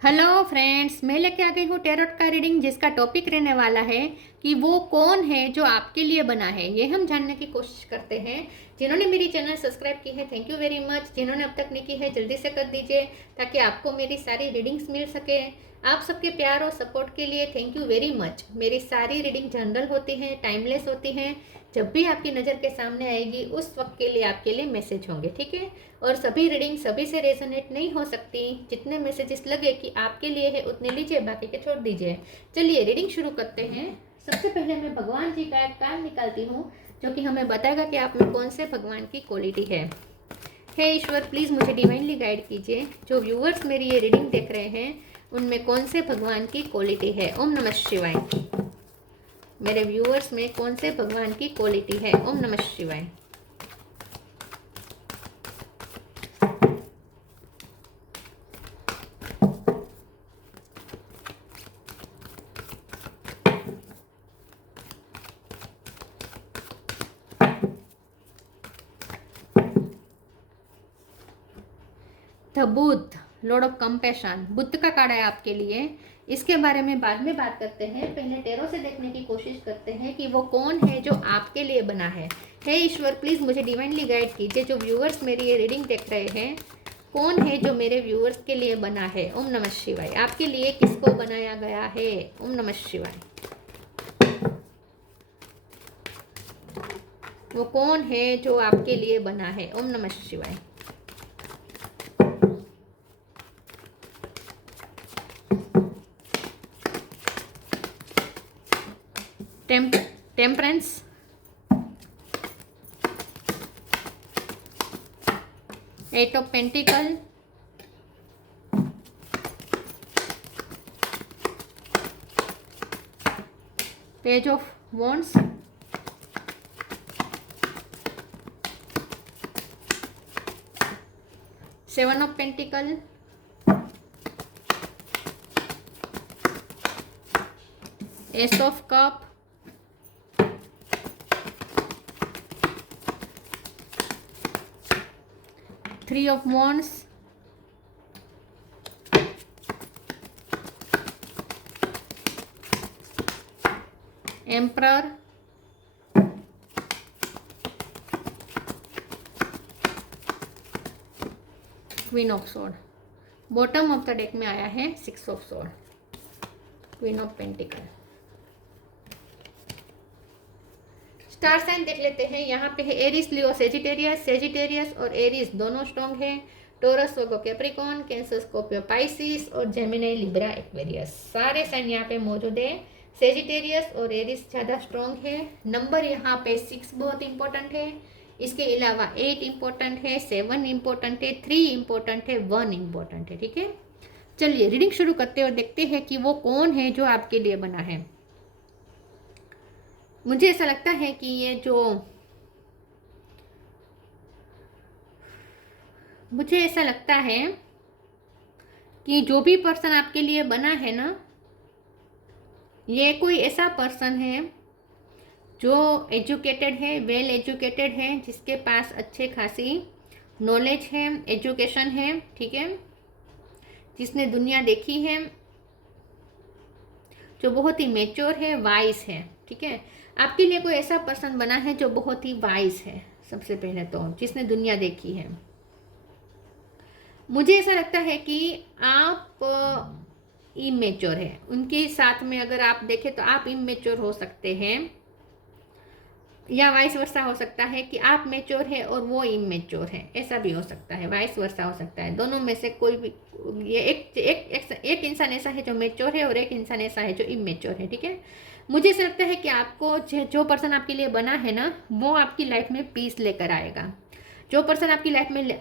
Hello friends, मैं लेके आ गई हूँ टैरोट का रीडिंग जिसका टॉपिक रहने वाला है कि वो कौन है जो आपके लिए बना है। ये हम जानने की कोशिश करते हैं। जिन्होंने मेरी चैनल सब्सक्राइब की है, थैंक यू वेरी मच। जिन्होंने अब तक नहीं की है, जल्दी से कर दीजिए ताकि आपको मेरी सारी रीडिंग्स मिल सके। आप सबके प्यार और सपोर्ट के लिए थैंक यू वेरी मच। मेरी सारी रीडिंग जनरल होती हैं, टाइमलेस होती हैं। जब भी आपकी नज़र के सामने आएगी उस वक्त के लिए आपके लिए मैसेज होंगे, ठीक है। और सभी रीडिंग सभी से रेजोनेट नहीं हो सकती। जितने मैसेजेस लगे कि आपके लिए है उतने लीजिए, बाकी के छोड़ दीजिए। चलिए रीडिंग शुरू करते हैं। सबसे पहले मैं भगवान जी का एक कार्ड निकालती हूँ जो कि हमें बताएगा कि आप में कौन से भगवान की क्वालिटी है। हे ईश्वर, प्लीज़ मुझे डिवाइनली गाइड कीजिए। जो व्यूअर्स मेरी ये रीडिंग देख रहे हैं उनमें कौन से भगवान की क्वालिटी है। ओम नमः शिवाय। मेरे व्यूअर्स में कौन से भगवान की क्वालिटी है। ओम नमः शिवाय। The Buddha, Lord of compassion, Buddha का कार्ड है आपके लिए। इसके बारे में बाद में बात करते हैं। पहले टैरो से देखने की कोशिश करते हैं कि वो कौन है जो आपके लिए बना है। हे ईश्वर, प्लीज़ मुझे डिवाइनली गाइड कीजिए। जो व्यूअर्स मेरी ये रीडिंग देख रहे हैं, कौन है जो मेरे व्यूअर्स के लिए बना है। ओम नमः शिवाय। आपके लिए किसको बनाया गया है। ओम नमः शिवाय। वो कौन है जो आपके लिए बना है। ओम नमः शिवाय। Temperance, eight of pentacle, page of wands, seven of pentacle, ace of cup, three of wands, emperor, queen of sword. Bottom of the deck में आया है six of sword, queen of pentacle. Star sign देख लेते हैं। यहाँ पे है Aries, Leo, Sagittarius. Sagittarius और एरिस दोनों स्ट्रॉन्ग है। Taurus, Virgo, Capricorn, Cancer, Scorpio, Pisces और जेमिनी, लिब्रा, एक्वेरियस, सारे साइन यहाँ पे मौजूद है। सेजिटेरियस और एरिस ज़्यादा स्ट्रॉन्ग है। नंबर यहाँ पे 6 बहुत इंपॉर्टेंट है। इसके अलावा 8 इंपॉर्टेंट है, 7 इंपॉर्टेंट है, 3 इंपॉर्टेंट है, 1 इंपॉर्टेंट है, ठीक है। चलिए रीडिंग शुरू करते हैं और देखते हैं कि वो कौन है जो आपके लिए बना है। मुझे ऐसा लगता है कि ये जो मुझे ऐसा लगता है कि जो भी पर्सन आपके लिए बना है ना, ये कोई ऐसा पर्सन है जो एजुकेटेड है, वेल एजुकेटेड है, जिसके पास अच्छे खासी नॉलेज है, एजुकेशन है, ठीक है, जिसने दुनिया देखी है, जो बहुत ही मेच्योर है, वाइज है, ठीक है। आपके लिए कोई ऐसा पर्सन बना है जो बहुत ही वाइज है। सबसे पहले तो जिसने दुनिया देखी है। मुझे ऐसा लगता है कि आप इमेच्योर है। उनके साथ में अगर आप देखें तो आप इमेच्योर हो सकते हैं, या वाइस वर्सा हो सकता है कि आप मेच्योर है और वो इमेच्योर है, ऐसा भी हो सकता है। वाइस वर्सा हो सकता है। दोनों में से कोई भी, ये एक इंसान ऐसा है जो मेच्योर है और एक इंसान ऐसा है जो इमेच्योर है, ठीक है। मुझे ऐसा लगता है कि आपको जो पर्सन आपके लिए बना है ना, वो आपकी लाइफ में पीस लेकर आएगा। जो पर्सन आपकी लाइफ में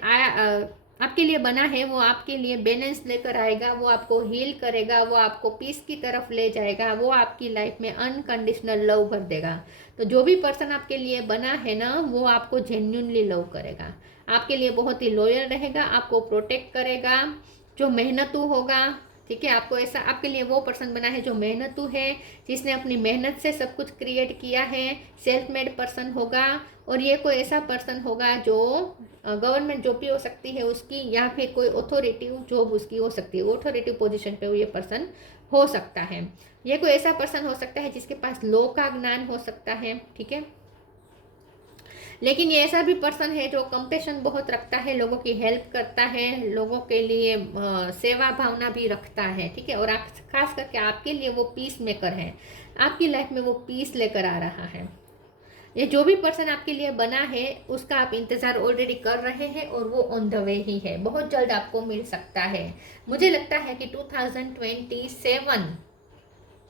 आपके लिए बना है, वो आपके लिए बैलेंस लेकर आएगा, वो आपको हील करेगा, वो आपको पीस की तरफ ले जाएगा, वो आपकी लाइफ में अनकंडीशनल लव भर देगा। तो जो भी पर्सन आपके लिए बना है ना, वो आपको जेन्युइनली लव करेगा, आपके लिए बहुत ही लॉयल रहेगा, आपको प्रोटेक्ट करेगा। जो मेहनतू होगा, ठीक है, आपको ऐसा, आपके लिए वो पर्सन बना है जो मेहनतू है, जिसने अपनी मेहनत से सब कुछ क्रिएट किया है, सेल्फ मेड पर्सन होगा। और ये कोई ऐसा पर्सन होगा जो गवर्नमेंट जॉब भी हो सकती है उसकी, या फिर कोई ऑथोरेटिव जॉब उसकी हो सकती है, ऑथोरेटिव पोजीशन पे ये पर्सन हो सकता है। ये कोई ऐसा पर्सन हो सकता है जिसके पास लॉ का ज्ञान हो सकता है, ठीक है। लेकिन ये ऐसा भी पर्सन है जो कंपेशन बहुत रखता है, लोगों की हेल्प करता है, लोगों के लिए सेवा भावना भी रखता है, ठीक है। और आप खास करके आपके लिए वो पीस मेकर है, आपकी लाइफ में वो पीस लेकर आ रहा है। ये जो भी पर्सन आपके लिए बना है उसका आप इंतज़ार ऑलरेडी कर रहे हैं और वो ऑन द वे ही है, बहुत जल्द आपको मिल सकता है। मुझे लगता है कि 2027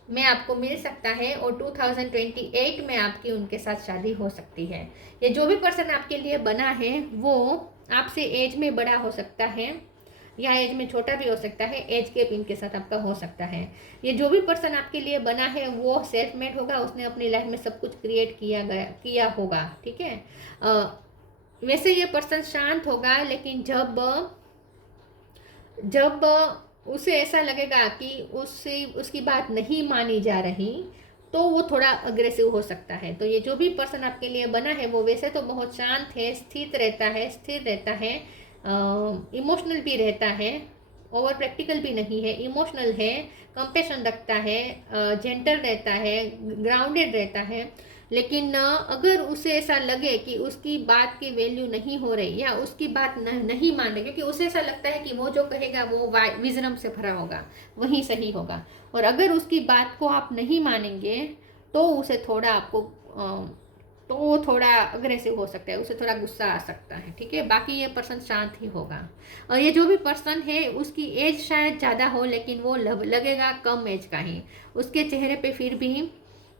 में आपको मिल सकता है और 2028 में आपकी उनके साथ शादी हो सकती है। ये जो भी पर्सन आपके लिए बना है वो आपसे एज में बड़ा हो सकता है या एज में छोटा भी हो सकता है, एज गैप इनके साथ आपका हो सकता है। ये जो भी पर्सन आपके लिए बना है वो सेल्फ मेड होगा, उसने अपनी लाइफ में सब कुछ क्रिएट किया होगा, ठीक है। वैसे ये पर्सन शांत होगा, लेकिन जब जब उसे ऐसा लगेगा कि उसकी बात नहीं मानी जा रही तो वो थोड़ा अग्रेसिव हो सकता है। तो ये जो भी पर्सन आपके लिए बना है वो वैसे तो बहुत शांत है, स्थिर रहता है, इमोशनल भी रहता है, ओवर प्रैक्टिकल भी नहीं है, इमोशनल है, कंपेशन रखता है, जेंटल रहता है, ग्राउंडेड रहता है। लेकिन अगर उसे ऐसा लगे कि उसकी बात की वैल्यू नहीं हो रही या उसकी बात नहीं मान रही, क्योंकि उसे ऐसा लगता है कि वो जो कहेगा वो विजडम से भरा होगा, वही सही होगा, और अगर उसकी बात को आप नहीं मानेंगे तो उसे थोड़ा आपको तो वो थोड़ा अग्रेसिव हो सकता है, उसे थोड़ा गुस्सा आ सकता है, ठीक है। बाकी ये पर्सन शांत ही होगा। और ये जो भी पर्सन है उसकी एज शायद ज़्यादा हो, लेकिन वो लगेगा कम एज का ही, उसके चेहरे पे फिर भी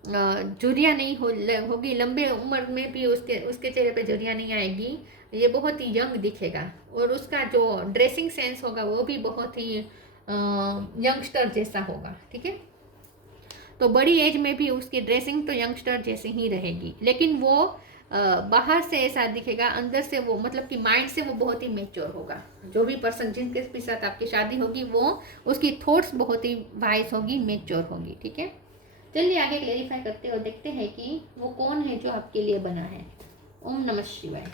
झुर्रियाँ नहीं होगी, लंबे उम्र में भी उसके चेहरे पे झुर्रियाँ नहीं आएगी, ये बहुत ही यंग दिखेगा। और उसका जो ड्रेसिंग सेंस होगा वो भी बहुत ही यंगस्टर जैसा होगा, ठीक है। तो बड़ी एज में भी उसकी ड्रेसिंग तो यंगस्टर जैसी ही रहेगी, लेकिन वो बाहर से ऐसा दिखेगा, अंदर से वो मतलब कि माइंड से वो बहुत ही मेच्योर होगा। जो भी पर्सन जिनके भी साथ आपकी शादी होगी वो उसकी थॉट्स बहुत ही वाइज होगी, मेच्योर होगी, ठीक है। चलिए आगे क्लेरिफाई करते और देखते हैं कि वो कौन है जो आपके लिए बना है। ओम नमः शिवाय।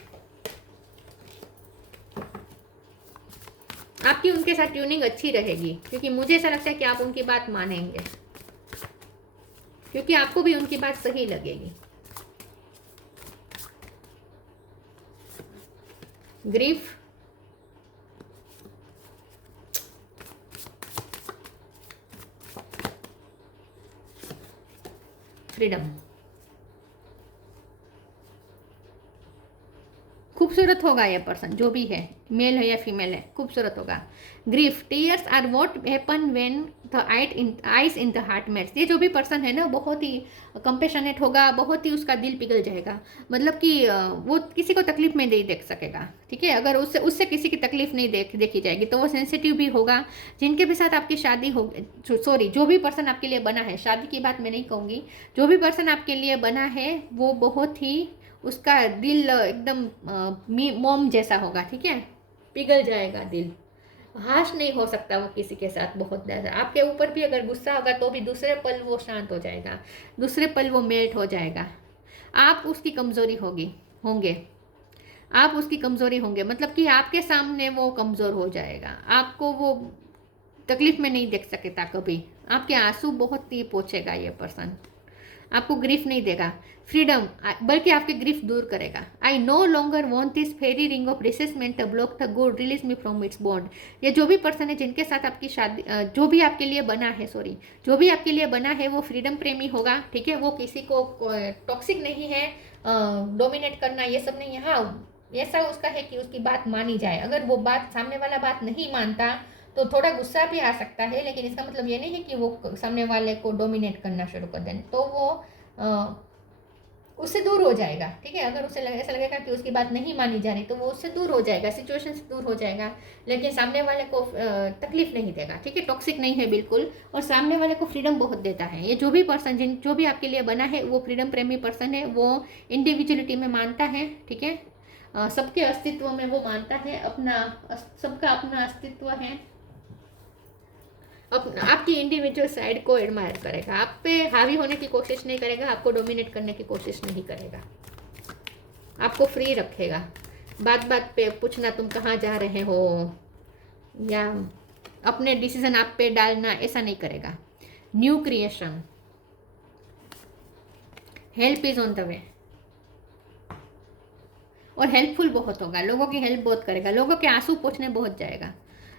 आपकी उनके साथ ट्यूनिंग अच्छी रहेगी, क्योंकि मुझे ऐसा लगता है कि आप उनकी बात मानेंगे, क्योंकि आपको भी उनकी बात सही लगेगी। ग्रीफ, फ्रीडम, खूबसूरत होगा ये पर्सन, जो भी है, मेल है या फीमेल है, खूबसूरत होगा। Grief, tears are what happen when the eyes in the heart melts. ये जो भी पर्सन है ना बहुत ही कंपेशनेट होगा, बहुत ही उसका दिल पिघल जाएगा, मतलब कि वो किसी को तकलीफ में नहीं देख सकेगा, ठीक है। अगर उससे किसी की तकलीफ नहीं देखी जाएगी तो वो सेंसिटिव भी होगा। जिनके भी साथ आपकी शादी हो, सॉरी, जो भी पर्सन आपके लिए बना है, शादी की बात मैं नहीं कहूँगी, जो भी पर्सन आपके लिए बना है वो बहुत ही, उसका दिल एकदम मोम जैसा होगा, ठीक है, पिघल जाएगा दिल, हाश नहीं हो सकता वो किसी के साथ बहुत ज़्यादा। आपके ऊपर भी अगर गुस्सा होगा तो भी दूसरे पल वो शांत हो जाएगा, दूसरे पल वो मेल्ट हो जाएगा। आप उसकी कमज़ोरी होंगे, आप उसकी कमज़ोरी होंगे, मतलब कि आपके सामने वो कमज़ोर हो जाएगा, आपको वो तकलीफ में नहीं देख सकता कभी, आपके आंसू बहुत ही पोंछेगा ये पर्सन, आपको ग्रीफ नहीं देगा। फ्रीडम, बल्कि आपके ग्रीफ दूर करेगा। I no longer want this fairy ring of resentment block the good release me from its bond. ये जो भी पर्सन है जिनके साथ आपकी शादी, जो भी आपके लिए बना है, सॉरी, जो भी आपके लिए बना है वो फ्रीडम प्रेमी होगा, ठीक है। वो किसी को टॉक्सिक नहीं है, डोमिनेट करना ये सब नहीं है। हाँ, ऐसा उसका है कि उसकी बात मानी जाए, अगर वो बात, सामने वाला बात नहीं मानता तो थोड़ा गुस्सा भी आ सकता है, लेकिन इसका मतलब ये नहीं है कि वो सामने वाले को डोमिनेट करना शुरू कर दें, तो वो उससे दूर हो जाएगा, ठीक है। अगर उसे ऐसा लगेगा कि उसकी बात नहीं मानी जा रही तो वो उससे दूर हो जाएगा, सिचुएशन से दूर हो जाएगा, लेकिन सामने वाले को तकलीफ नहीं देगा, ठीक है। टॉक्सिक नहीं है बिल्कुल, और सामने वाले को फ्रीडम बहुत देता है। ये जो भी पर्सन जो भी आपके लिए बना है वो फ्रीडम प्रेमी पर्सन है, वो इंडिविजुअलिटी में मानता है, ठीक है, सबके अस्तित्व में वो मानता है, सबका अपना अस्तित्व है। आपकी इंडिविजुअल साइड को एडमायर करेगा, आप पे हावी होने की कोशिश नहीं करेगा, आपको डोमिनेट करने की कोशिश नहीं करेगा, आपको फ्री रखेगा। बात बात पे पूछना तुम कहाँ जा रहे हो, या अपने डिसीजन आप पे डालना, ऐसा नहीं करेगा। New creation, help is on the वे, और हेल्पफुल बहुत होगा, लोगों की हेल्प बहुत करेगा, लोगों के आंसू पोंछने बहुत जाएगा,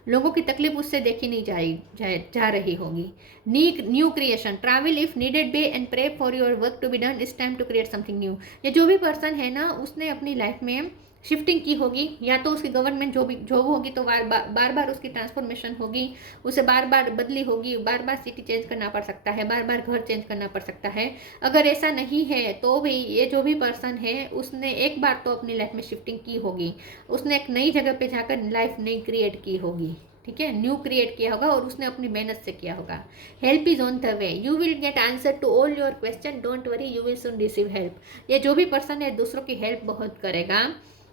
लोगों की तकलीफ उससे देखी नहीं जा रही होगी। New creation, travel if needed be and pray for your work to be done, it's time to create something new. ये जो भी पर्सन है ना, उसने अपनी लाइफ में शिफ्टिंग की होगी, या तो उसकी गवर्नमेंट जॉब होगी तो बार बार उसकी ट्रांसफॉर्मेशन होगी, उसे बार बार बदली होगी, बार बार सिटी चेंज करना पड़ सकता है, बार बार घर चेंज करना पड़ सकता है। अगर ऐसा नहीं है तो भी ये जो भी पर्सन है उसने एक बार तो अपनी लाइफ में शिफ्टिंग की होगी, उसने एक नई जगह पे जाकर लाइफ नई क्रिएट की होगी, ठीक है, न्यू क्रिएट किया होगा, और उसने अपनी मेहनत से किया होगा। Help is on the way, you will get answer to all your question, don't worry, you will soon receive help. ये जो भी पर्सन है दूसरों की हेल्प बहुत करेगा,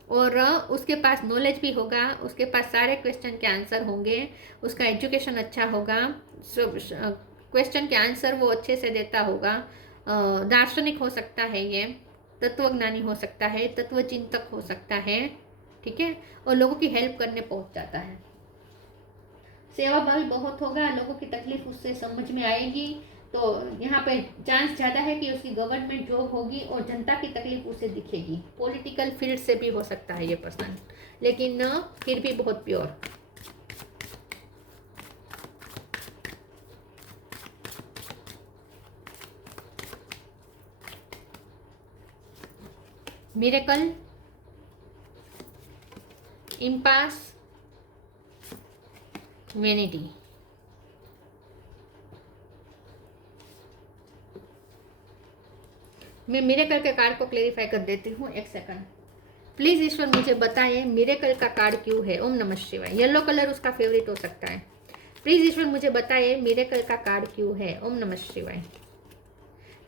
और उसके पास नॉलेज भी होगा, उसके पास सारे क्वेश्चन के आंसर होंगे, उसका एजुकेशन अच्छा होगा, क्वेश्चन के आंसर वो अच्छे से देता होगा। दार्शनिक हो सकता है, ये तत्वज्ञानी हो सकता है, तत्वचिंतक हो सकता है, ठीक है, और लोगों की हेल्प करने पहुंच जाता है। सेवा भाव बहुत होगा, लोगों की तकलीफ उससे समझ में आएगी, तो यहाँ पे चांस ज़्यादा है कि उसकी गवर्नमेंट जॉब होगी और जनता की तकलीफ उसे दिखेगी। पॉलिटिकल फील्ड से भी हो सकता है ये पर्सन, लेकिन फिर भी बहुत प्योर। Miracle, impasse, vanity. मैं मिरेकल के कार्ड को क्लेरिफाई कर देती हूँ, एक सेकंड प्लीज। ईश्वर मुझे बताएं मिरेकल का कार्ड क्यों है। ओम नमः शिवाय। येलो कलर उसका फेवरेट हो सकता है। प्लीज ईश्वर मुझे बताएं मिरेकल का कार्ड क्यों है। ओम नमः शिवाय।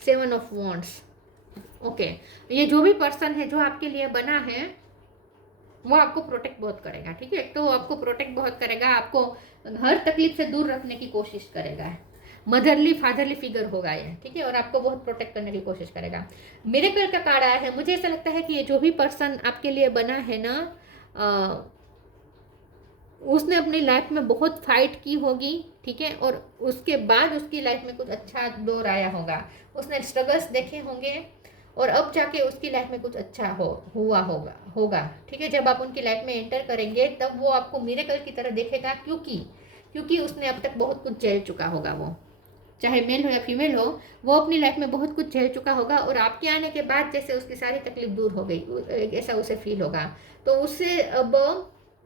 7 ऑफ वॉन्ड्स। ओके, ये जो भी पर्सन है जो आपके लिए बना है वो आपको प्रोटेक्ट बहुत करेगा, ठीक है। तो आपको प्रोटेक्ट बहुत करेगा, आपको हर तकलीफ से दूर रखने की कोशिश करेगा, मदरली फादरली फिगर होगा ये, ठीक है, और आपको बहुत प्रोटेक्ट करने की कोशिश करेगा। मिरेकल का कार्ड आया है, मुझे ऐसा लगता है कि ये जो भी पर्सन आपके लिए बना है ना, उसने अपनी लाइफ में बहुत फाइट की होगी, ठीक है, और उसके बाद उसकी लाइफ में कुछ अच्छा दौर आया होगा, उसने स्ट्रगल्स देखे होंगे, और अब जाके उसकी लाइफ में कुछ अच्छा हुआ होगा, ठीक है। जब आप उनकी लाइफ में एंटर करेंगे तब वो आपको मिरेकल की तरह देखेगा, क्योंकि उसने अब तक बहुत कुछ झेल चुका होगा, वो चाहे मेल हो या फीमेल हो, वो अपनी लाइफ में बहुत कुछ झेल चुका होगा, और आपके आने के बाद जैसे उसकी सारी तकलीफ दूर हो गई, ऐसा उसे फील होगा। तो उससे अब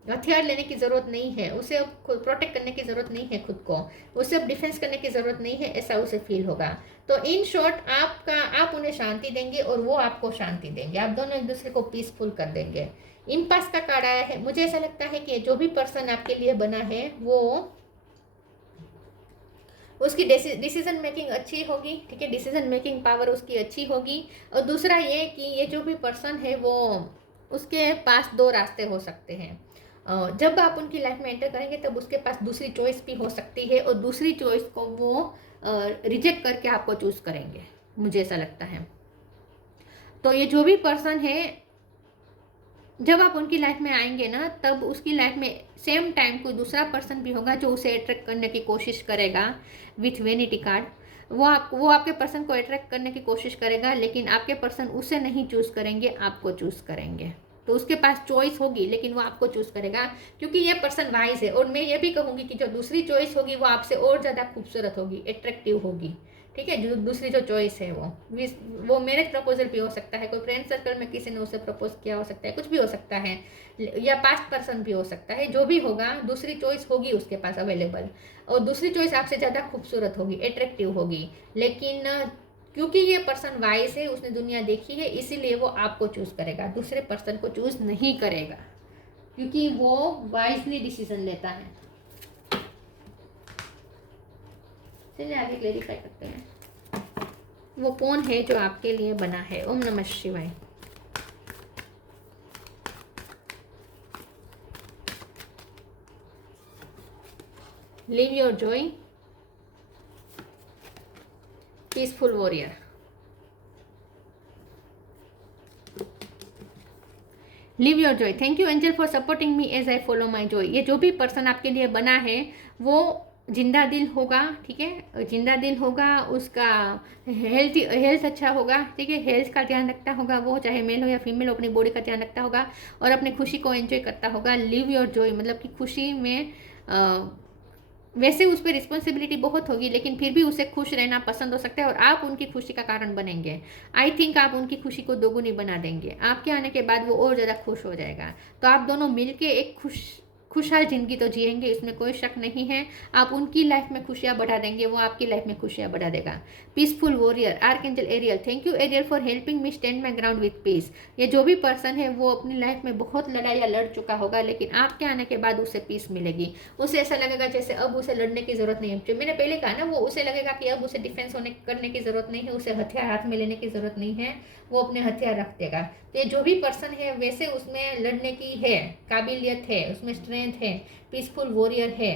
हथियार लेने की ज़रूरत नहीं है, उसे अब खुद प्रोटेक्ट करने की ज़रूरत नहीं है खुद को, उसे अब डिफेंस करने की ज़रूरत नहीं है, ऐसा उसे फील होगा। तो इन शॉर्ट आप उन्हें शांति देंगे और वो आपको शांति देंगे, आप दोनों एक दूसरे को पीसफुल कर देंगे। इम्पास का कार्ड आया है, मुझे ऐसा लगता है कि जो भी पर्सन आपके लिए बना है वो उसकी डिसीजन मेकिंग अच्छी होगी, ठीक है, डिसीजन मेकिंग पावर उसकी अच्छी होगी। और दूसरा ये कि ये जो भी पर्सन है वो उसके पास 2 रास्ते हो सकते हैं, जब आप उनकी लाइफ में एंटर करेंगे तब उसके पास दूसरी चॉइस भी हो सकती है, और दूसरी चॉइस को वो रिजेक्ट करके आपको चूज करेंगे, मुझे ऐसा लगता है। तो ये जो भी पर्सन है जब आप उनकी लाइफ में आएंगे ना, तब उसकी लाइफ में सेम टाइम कोई दूसरा पर्सन भी होगा जो उसे अट्रैक्ट करने की कोशिश करेगा विथ वेनिटी कार्ड। वो आपके पर्सन को अट्रैक्ट करने की कोशिश करेगा, लेकिन आपके पर्सन उसे नहीं चूज करेंगे, आपको चूज करेंगे। तो उसके पास चॉइस होगी लेकिन वो आपको चूज करेगा, क्योंकि ये पर्सन वाइज है। और मैं ये भी कहूँगी कि जो दूसरी चॉइस होगी वो आपसे और ज़्यादा खूबसूरत होगी, अट्रैक्टिव होगी, ठीक है। जो दूसरी जो चॉइस है वो मैरिज प्रपोजल भी हो सकता है, कोई फ्रेंड सर्कल में किसी ने उसे प्रपोज किया हो सकता है, कुछ भी हो सकता है, या पास्ट पर्सन भी हो सकता है। जो भी होगा दूसरी चॉइस होगी उसके पास अवेलेबल, और दूसरी चॉइस आपसे ज़्यादा खूबसूरत होगी, अट्रैक्टिव होगी। लेकिन क्योंकि ये पर्सन वाइज है, उसने दुनिया देखी है, इसीलिए वो आपको चूज करेगा, दूसरे पर्सन को चूज नहीं करेगा, क्योंकि वो वाइजली डिसीजन लेता है। चलिए आगे क्लेरिफाई करते हैं वो कौन है जो आपके लिए बना है। ओम नमः शिवाय। Live your joy, peaceful warrior, live your joy. Thank you angel for supporting me as I follow my joy. ये जो भी पर्सन आपके लिए बना है वो जिंदा दिल होगा, ठीक है, जिंदा दिल होगा, उसका हेल्थ अच्छा होगा, ठीक है, हेल्थ का ध्यान रखता होगा वो, चाहे मेल हो या फीमेल हो, अपनी बॉडी का ध्यान रखता होगा और अपनी खुशी को एंजॉय करता होगा। लिव योर जॉय मतलब कि खुशी में वैसे उस पर रिस्पॉन्सिबिलिटी बहुत होगी लेकिन फिर भी उसे खुश रहना पसंद हो सकता है और आप उनकी खुशी का कारण बनेंगे। आई थिंक आप उनकी खुशी को दोगुनी बना देंगे। आपके आने के बाद वो और ज़्यादा खुश हो जाएगा। तो आप दोनों मिलके एक खुशहाल जिंदगी तो जिएंगे, इसमें कोई शक नहीं है। आप उनकी लाइफ में खुशियाँ बढ़ा देंगे, वो आपकी लाइफ में खुशियाँ बढ़ा देगा। Peaceful warrior, archangel Ariel. Thank you Ariel for helping me stand my ground with peace. ये जो भी पर्सन है वो अपनी लाइफ में बहुत लड़ाइयाँ लड़ चुका होगा लेकिन आपके आने के बाद उसे पीस मिलेगी। उसे ऐसा लगेगा जैसे अब उसे लड़ने की जरूरत नहीं है। जो मैंने पहले कहा ना, वो उसे लगेगा कि अब उसे डिफेंस करने की जरूरत नहीं है, उसे हथियार हाथ में लेने की जरूरत नहीं है, वो अपने हथियार रख देगा। तो ये जो भी पर्सन है वैसे उसमें लड़ने की है काबिलियत है, उसमें स्ट्रेंथ है, पीसफुल वॉरियर है,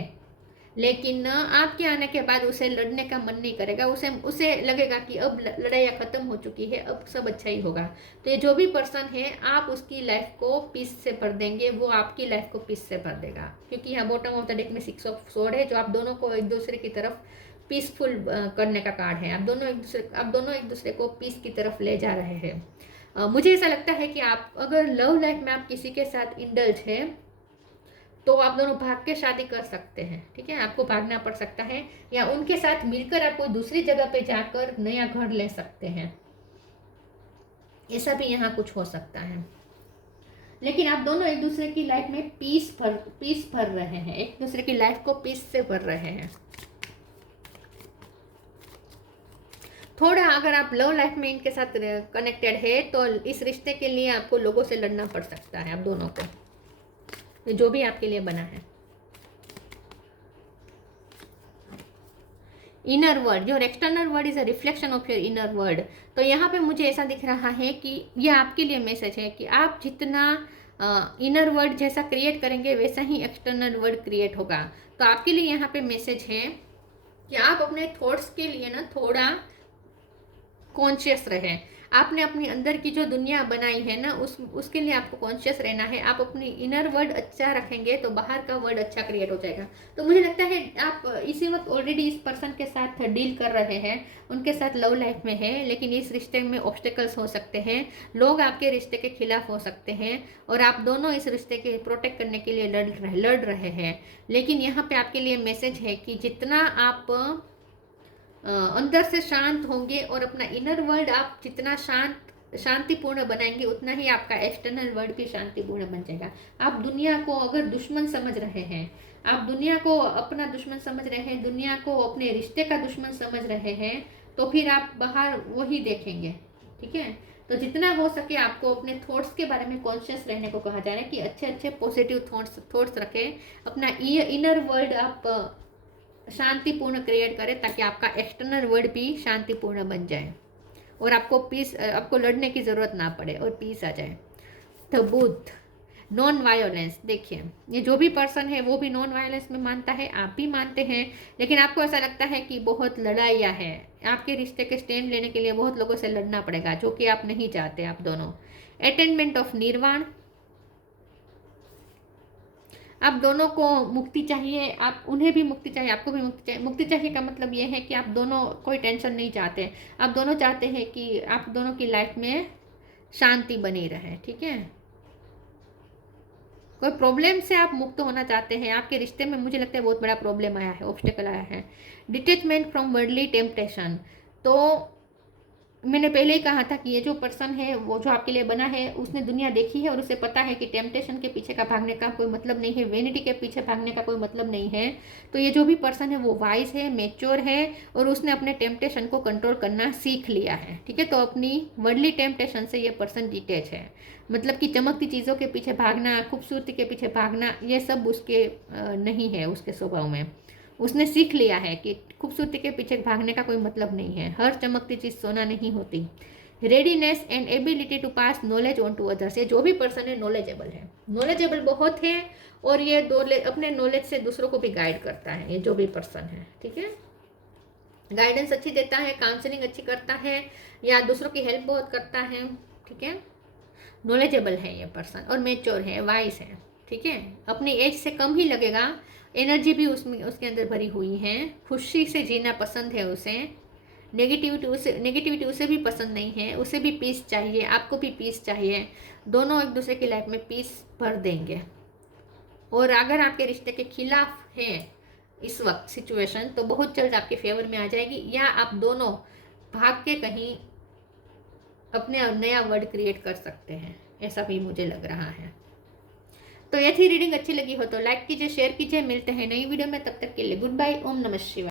लेकिन आपके आने के बाद उसे लड़ने का मन नहीं करेगा। उसे लगेगा कि अब लड़ाइयाँ खत्म हो चुकी है, अब सब अच्छा ही होगा। तो ये जो भी पर्सन है आप उसकी लाइफ को पीस से भर देंगे, वो आपकी लाइफ को पीस से भर देगा, क्योंकि यहाँ बॉटम ऑफ द डेक में 6 ऑफ स्वॉर्ड है जो आप दोनों को एक दूसरे की तरफ पीसफुल करने का कार्ड है। आप दोनों एक दूसरे को पीस की तरफ ले जा रहे हैं। मुझे ऐसा लगता है कि आप अगर लव लाइफ में आप किसी के साथ इंडल्ज है तो आप दोनों भाग के शादी कर सकते हैं, ठीक है, आपको भागना पड़ सकता है या उनके साथ मिलकर आप कोई दूसरी जगह पे जाकर नया घर ले सकते हैं, ऐसा भी यहाँ कुछ हो सकता है। लेकिन आप दोनों एक दूसरे की लाइफ में पीस भर रहे हैं, एक दूसरे की लाइफ को पीस से भर रहे हैं। थोड़ा अगर आप लव लाइफ में इनके साथ कनेक्टेड है तो इस रिश्ते के लिए आपको लोगों से लड़ना पड़ सकता है, आप दोनों को, जो भी आपके लिए बना है। Inner world, your external world is a reflection of your inner world. तो यहाँ पे मुझे ऐसा दिख रहा है कि यह आपके लिए मैसेज है कि आप जितना इनर वर्ल्ड जैसा क्रिएट करेंगे वैसा ही एक्सटर्नल वर्ल्ड क्रिएट होगा। तो आपके लिए यहाँ पे मैसेज है कि आप अपने थॉट्स के लिए ना थोड़ा कॉन्शियस रहें। आपने अपनी अंदर की जो दुनिया बनाई है ना उसके लिए आपको कॉन्शियस रहना है। आप अपनी इनर वर्ल्ड अच्छा रखेंगे तो बाहर का वर्ल्ड अच्छा क्रिएट हो जाएगा। तो मुझे लगता है आप इसी वक्त ऑलरेडी इस पर्सन के साथ डील कर रहे हैं, उनके साथ लव लाइफ में है, लेकिन इस रिश्ते में ऑब्स्टेकल्स हो सकते हैं, लोग आपके रिश्ते के खिलाफ हो सकते हैं और आप दोनों इस रिश्ते के प्रोटेक्ट करने के लिए लड़ रहे हैं। लेकिन यहाँ पे आपके लिए मैसेज है कि जितना आप अंदर से शांत होंगे और अपना इनर वर्ल्ड आप जितना शांतिपूर्ण बनाएंगे उतना ही आपका एक्सटर्नल वर्ल्ड भी शांतिपूर्ण बन जाएगा। आप दुनिया को अगर दुश्मन समझ रहे हैं, आप दुनिया को अपना दुश्मन समझ रहे हैं, दुनिया को अपने रिश्ते का दुश्मन समझ रहे हैं, तो फिर आप बाहर वही देखेंगे, ठीक है। तो जितना हो सके आपको अपने थॉट्स के बारे में कॉन्शियस रहने को कहा जा रहा है कि अच्छे अच्छे पॉजिटिव थॉट्स रखें, अपना इनर वर्ल्ड आप शांतिपूर्ण क्रिएट करें ताकि आपका एक्सटर्नल वर्ल्ड भी शांतिपूर्ण बन जाए और आपको लड़ने की ज़रूरत ना पड़े और पीस आ जाए। The Buddha, non violence. देखिए ये जो भी पर्सन है वो भी नॉन वायोलेंस में मानता है, आप भी मानते हैं, लेकिन आपको ऐसा लगता है कि बहुत लड़ाइयाँ हैं, आपके रिश्ते के स्टैंड लेने के लिए बहुत लोगों से लड़ना पड़ेगा जो कि आप नहीं चाहते। आप दोनों अटेनमेंट ऑफ निर्वाण, आप दोनों को मुक्ति चाहिए, आप उन्हें भी मुक्ति चाहिए, आपको भी मुक्ति चाहिए। मुक्ति चाहिए का मतलब ये है कि आप दोनों कोई टेंशन नहीं चाहते, आप दोनों चाहते हैं कि आप दोनों की लाइफ में शांति बनी रहे, ठीक है। कोई प्रॉब्लम से आप मुक्त होना चाहते हैं, आपके रिश्ते में मुझे लगता है बहुत बड़ा प्रॉब्लम आया है, ऑब्स्टेकल आया है। डिटैचमेंट फ्रॉम वर्ल्डली टेम्पटेशन, तो मैंने पहले ही कहा था कि ये जो पर्सन है वो जो आपके लिए बना है उसने दुनिया देखी है और उसे पता है कि टेम्पटेशन के पीछे का भागने का कोई मतलब नहीं है, वेनिटी के पीछे भागने का कोई मतलब नहीं है। तो ये जो भी पर्सन है वो वाइज है, मैच्योर है और उसने अपने टेम्पटेशन को कंट्रोल करना सीख लिया है, ठीक है। तो अपनी वर्ल्डली टेम्पटेशन से ये पर्सन डिटैच है, मतलब कि चमकती चीज़ों के पीछे भागना, खूबसूरती के पीछे भागना, ये सब उसके नहीं है, उसके स्वभाव में। उसने सीख लिया है कि खूबसूरती के पीछे भागने का कोई मतलब नहीं है, हर चमकती चीज़ सोना नहीं होती। Readiness and ability to pass knowledge on to others, ये जो भी पर्सन है नॉलेजेबल है, नॉलेजेबल बहुत है और ये अपने नॉलेज से दूसरों को भी गाइड करता है, ये जो भी पर्सन है, ठीक है। गाइडेंस अच्छी देता है, काउंसलिंग अच्छी करता है, या दूसरों की हेल्प बहुत करता है, ठीक है। नॉलेजेबल है ये पर्सन और मैच्योर है, वाइस है, ठीक है। अपनी एज से कम ही लगेगा, एनर्जी भी उसमें उसके अंदर भरी हुई है, खुशी से जीना पसंद है उसे, नेगेटिविटी उसे भी पसंद नहीं है, उसे भी पीस चाहिए, आपको भी पीस चाहिए, दोनों एक दूसरे की लाइफ में पीस भर देंगे। और अगर आपके रिश्ते के खिलाफ है इस वक्त सिचुएशन, तो बहुत जल्द आपके फेवर में आ जाएगी, या आप दोनों भाग के कहीं अपने नया वर्ड क्रिएट कर सकते हैं, ऐसा भी मुझे लग रहा है। तो ये थी रीडिंग, अच्छी लगी हो तो लाइक कीजिए, शेयर कीजिए, मिलते हैं नई वीडियो में, तब तक के लिए गुड बाय, ओम नमः शिवाय।